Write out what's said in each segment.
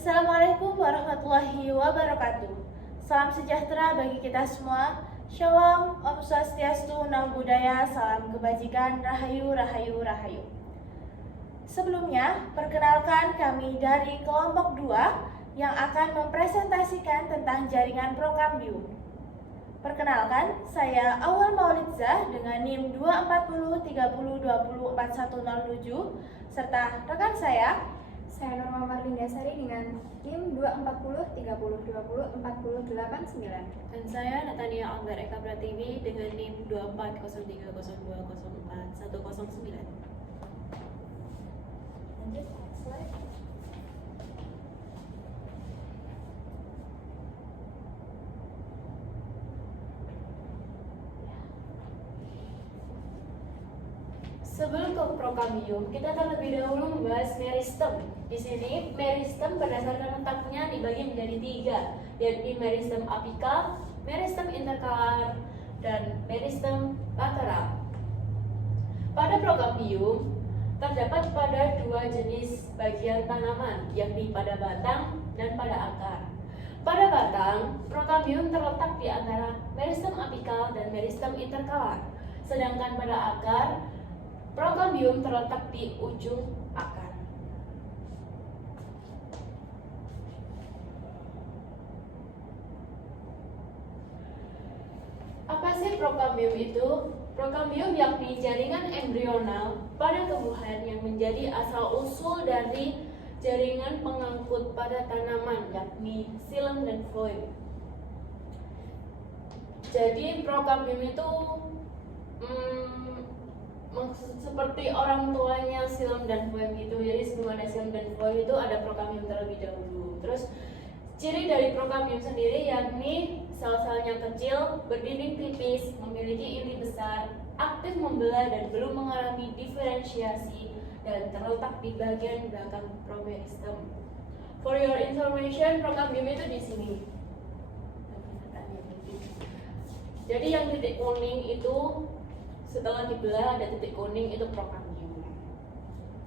Assalamualaikum warahmatullahi wabarakatuh. Salam sejahtera bagi kita semua. Shalom, Om Swastiastu, Namo Buddhaya, salam kebajikan, Rahayu, Rahayu, Rahayu. Sebelumnya, perkenalkan kami dari kelompok 2 yang akan mempresentasikan tentang jaringan Prokambium. Perkenalkan, saya Awal Maulidza dengan NIM 24030204107 serta rekan saya Norma Marlindasari dengan NIM 24030204089. Dan saya Natania Anggar Eka Pratiwi dengan NIM 24030204109. Lanjut, slide. Sebelum ke Prokambium, kita akan lebih dahulu membahas meristem. Di sini, meristem berdasarkan letaknya dibagi menjadi 3, yaitu meristem apikal, meristem interkalar, dan meristem lateral. Pada Prokambium, terdapat pada 2 jenis bagian tanaman, yakni pada batang dan pada akar. Pada batang, Prokambium terletak di antara meristem apikal dan meristem interkalar, sedangkan pada akar, Prokambium terletak di ujung akar. Apa sih Prokambium itu? Prokambium yakni jaringan embrional pada tumbuhan yang menjadi asal-usul dari jaringan pengangkut pada tanaman, yakni xilem dan phloem. Jadi Prokambium itu seperti orang tuanya xilem dan phloem gitu. Jadi sebelum ada xilem dan phloem itu ada Prokambium terlebih dahulu. Terus ciri dari Prokambium sendiri yakni sel-selnya kecil, berdinding tipis, memiliki inti besar, aktif membelah dan belum mengalami diferensiasi, dan terletak di bagian belakang promeristem. For your information, Prokambium itu di sini. Jadi yang titik kuning itu setelah dibelah ada titik kuning itu Prokambium.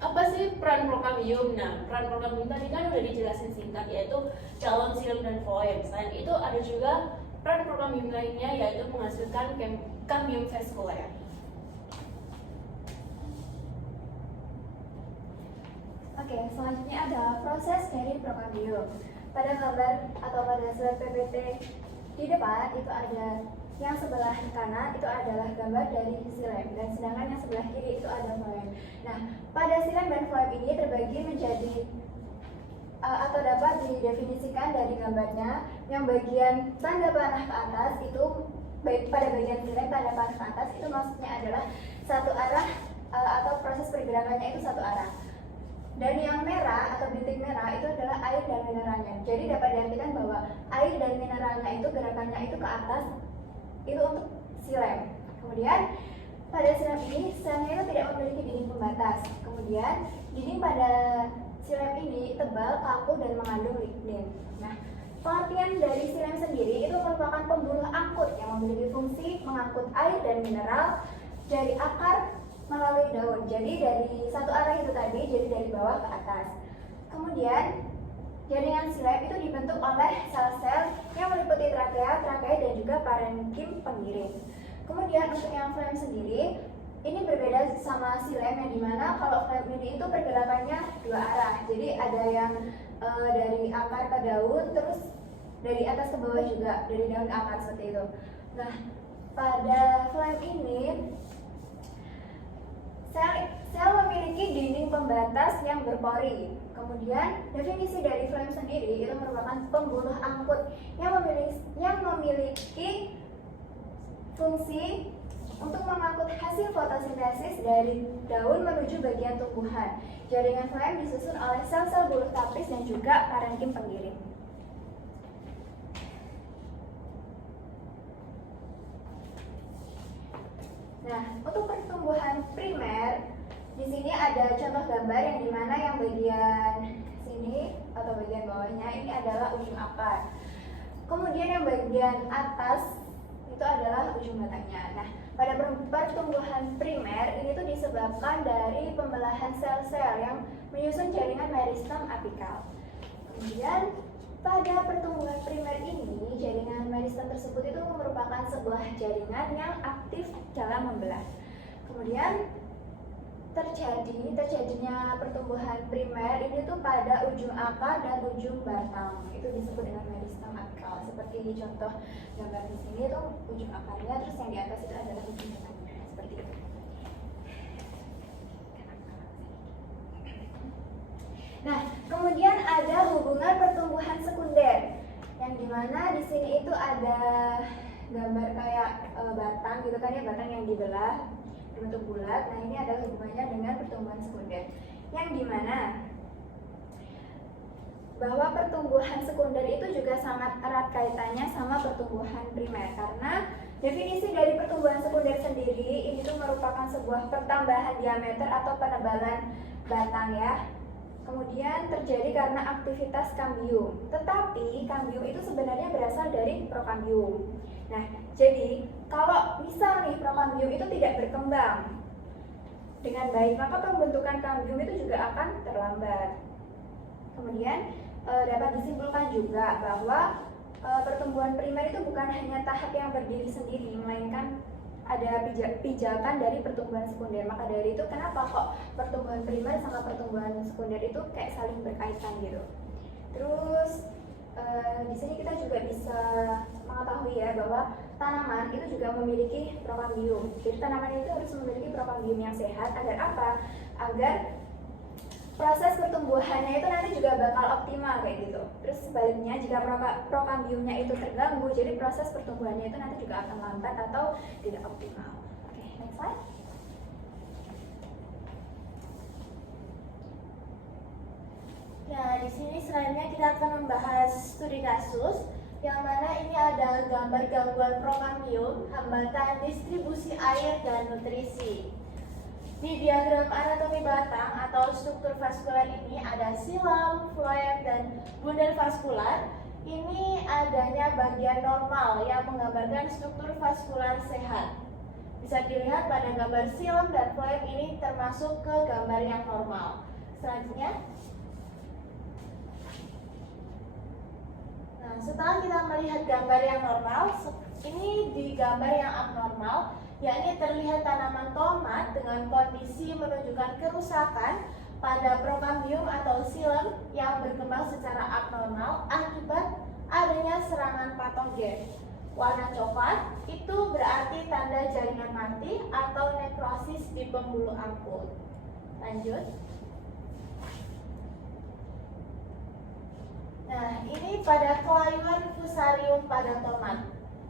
Apa sih peran Prokambium? Nah, peran Prokambium tadi kan udah dijelasin singkat, yaitu calon xilem dan phloem. Selain itu ada juga peran Prokambium lainnya, yaitu menghasilkan kambium vaskuler. Oke, selanjutnya ada proses dari Prokambium. Pada gambar atau pada slide PPT di depan itu ada yang sebelah kanan itu adalah gambar dari xilem dan sedangkan yang sebelah kiri itu ada phloem. Nah, pada xilem dan phloem ini terbagi menjadi atau dapat didefinisikan dari gambarnya, yang bagian tanda panah ke atas itu pada bagian xilem tanda panah ke atas itu maksudnya adalah satu arah atau proses pergerakannya itu satu arah. Dan yang merah atau bintik merah itu adalah air dan mineralnya. Jadi dapat diartikan bahwa air dan mineralnya itu gerakannya itu ke atas, itu untuk xilem. Kemudian pada xilem ini selnya itu tidak memiliki dinding pembatas. Kemudian dinding pada xilem ini tebal, kaku dan mengandung lignin. Nah, pengertian dari xilem sendiri itu merupakan pembuluh angkut yang memiliki fungsi mengangkut air dan mineral dari akar melalui daun. Jadi dari satu arah itu tadi, jadi dari bawah ke atas. Kemudian jaringan xilem itu dibentuk oleh sel-sel yang meliputi trakea dan juga parenkim pengiring. Kemudian untuk yang phloem sendiri, ini berbeda sama xilem yang dimana kalau phloem ini itu pergerakannya dua arah. Jadi ada yang dari akar ke daun, terus dari atas ke bawah juga, dari daun ke akar seperti itu. Nah, pada phloem ini sel memiliki dinding pembatas yang berpori. Kemudian definisi dari phloem sendiri itu merupakan pembuluh angkut yang memiliki fungsi untuk mengangkut hasil fotosintesis dari daun menuju bagian tumbuhan. Jaringan phloem disusun oleh sel-sel buluh tapis dan juga parenkim pengiring. Nah, untuk pertumbuhan primer, di sini ada contoh gambar yang dimana yang bagian sini atau bagian bawahnya ini adalah ujung akar. Kemudian yang bagian atas itu adalah ujung batangnya. Nah, pada pertumbuhan primer ini tuh disebabkan dari pembelahan sel-sel yang menyusun jaringan meristem apikal. Kemudian pada pertumbuhan primer ini, jaringan meristem tersebut itu merupakan sebuah jaringan yang aktif dalam membelah. Kemudian terjadinya pertumbuhan primer ini tuh pada ujung akar dan ujung batang. Itu disebut dengan meristem apikal. Seperti di contoh gambar di sini itu ujung akarnya, terus yang di atas itu adalah ujung batangnya. Seperti itu. Nah, kemudian ada hubungan pertumbuhan sekunder, yang dimana di sini itu ada gambar kayak batang gitu kan ya, batang yang dibelah berbentuk bulat. Nah, ini adalah hubungannya dengan pertumbuhan sekunder, yang dimana bahwa pertumbuhan sekunder itu juga sangat erat kaitannya sama pertumbuhan primer, karena definisi dari pertumbuhan sekunder sendiri ini tuh merupakan sebuah pertambahan diameter atau penebalan batang ya. Kemudian terjadi karena aktivitas kambium. Tetapi kambium itu sebenarnya berasal dari prokambium. Nah, jadi kalau misal nih prokambium itu tidak berkembang dengan baik, maka pembentukan kambium itu juga akan terlambat. Kemudian dapat disimpulkan juga bahwa pertumbuhan primer itu bukan hanya tahap yang berdiri sendiri, melainkan ada pijakan dari pertumbuhan sekunder. Maka dari itu kenapa kok pertumbuhan primer sama pertumbuhan sekunder itu kayak saling berkaitan gitu. Terus di sini kita juga bisa mengetahui ya bahwa tanaman itu juga memiliki prokambium. Jadi tanaman itu harus memiliki prokambium yang sehat agar apa? Agar proses pertumbuhannya itu nanti juga bakal optimal kayak gitu. Terus sebaliknya jika prokambiumnya itu terganggu, jadi proses pertumbuhannya itu nanti juga akan lambat atau tidak optimal. Oke, next slide. Nah, di sini selanjutnya kita akan membahas studi kasus, yang mana ini ada gambar gangguan prokambium, hambatan distribusi air dan nutrisi. Di diagram anatomi batang atau struktur vaskular ini ada silam, floem, dan bundel vaskular. Ini adanya bagian normal yang menggambarkan struktur vaskular sehat. Bisa dilihat pada gambar silam dan floem ini termasuk ke gambar yang normal. Selanjutnya, nah, setelah kita melihat gambar yang normal, ini di gambar yang abnormal, yakni terlihat tanaman tomat dengan kondisi menunjukkan kerusakan pada prokambium atau xilem yang berkembang secara abnormal akibat adanya serangan patogen. Warna coklat itu berarti tanda jaringan mati atau nekrosis di pembuluh akut. Lanjut. Nah, ini pada kelayuan fusarium pada tomat.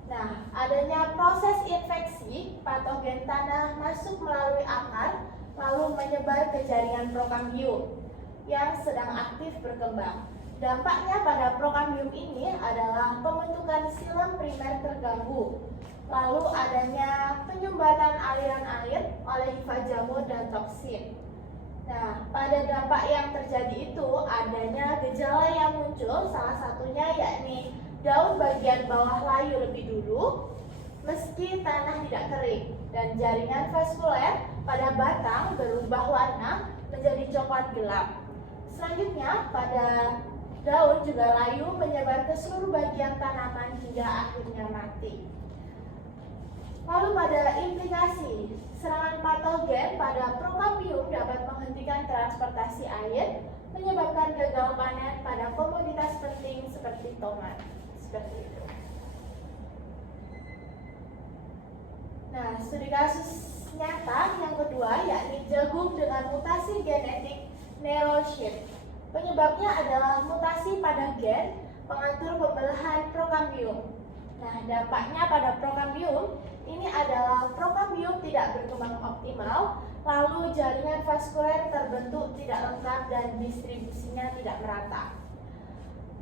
Nah, adanya proses infeksi, patogen tanah masuk melalui akar, lalu menyebar ke jaringan prokambium yang sedang aktif berkembang. Dampaknya pada prokambium ini adalah pembentukan silam primer terganggu, lalu adanya penyumbatan aliran air oleh hifa jamur dan toksin. Nah, pada dampak yang terjadi itu adanya gejala yang muncul, salah satunya yakni daun bagian bawah layu lebih dulu meski tanah tidak kering, dan jaringan vaskuler pada batang berubah warna menjadi coklat gelap. Selanjutnya pada daun juga layu menyebar ke seluruh bagian tanaman hingga akhirnya mati. Lalu pada implikasi, serangan patogen pada prokambium dapat menghentikan transportasi air, menyebabkan gagal panen pada komoditas penting seperti tomat. Seperti itu. Nah, studi kasus nyata yang kedua yakni jagung dengan mutasi genetik neuroshift. Penyebabnya adalah mutasi pada gen pengatur pembelahan prokambium. Nah, dampaknya pada prokambium ini adalah prokambium tidak berkembang optimal, lalu jaringan vaskuler terbentuk tidak lengkap dan distribusinya tidak merata.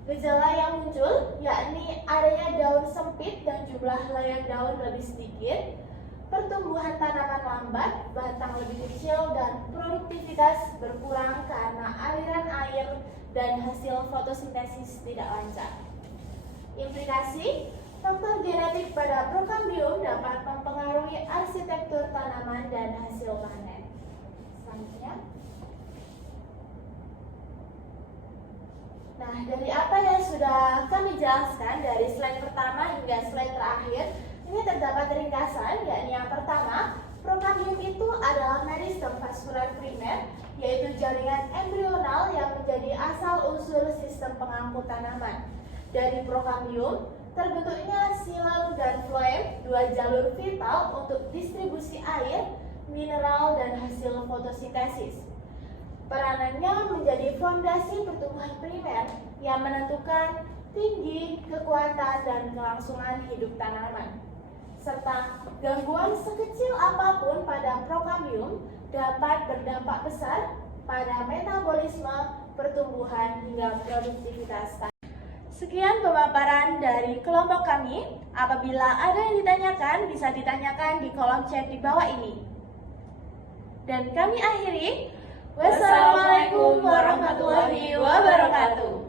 Gejala yang muncul yakni adanya daun sempit dan jumlah layar daun lebih sedikit, pertumbuhan tanaman lambat, batang lebih kecil, dan produktivitas berkurang karena aliran air dan hasil fotosintesis tidak lancar. Implikasi, faktor genetik pada prokambium dapat mempengaruhi arsitektur tanaman dan hasil panen. Selanjutnya. Nah, dari apa yang sudah kami jelaskan dari slide pertama hingga slide terakhir, ini terdapat ringkasan, yakni yang pertama, prokambium itu adalah meristem vaskular primer, yaitu jaringan embrional yang menjadi asal-usul sistem pengangkut tanaman. Dari prokambium, terbentuknya silem dan floem, dua jalur vital untuk distribusi air, mineral, dan hasil fotosintesis. Peranannya menjadi fondasi pertumbuhan primer yang menentukan tinggi, kekuatan, dan kelangsungan hidup tanaman. Serta gangguan sekecil apapun pada prokambium dapat berdampak besar pada metabolisme, pertumbuhan, hingga produktivitas tanaman. Sekian pemaparan dari kelompok kami. Apabila ada yang ditanyakan, bisa ditanyakan di kolom chat di bawah ini. Dan kami akhiri. Wassalamualaikum warahmatullahi wabarakatuh.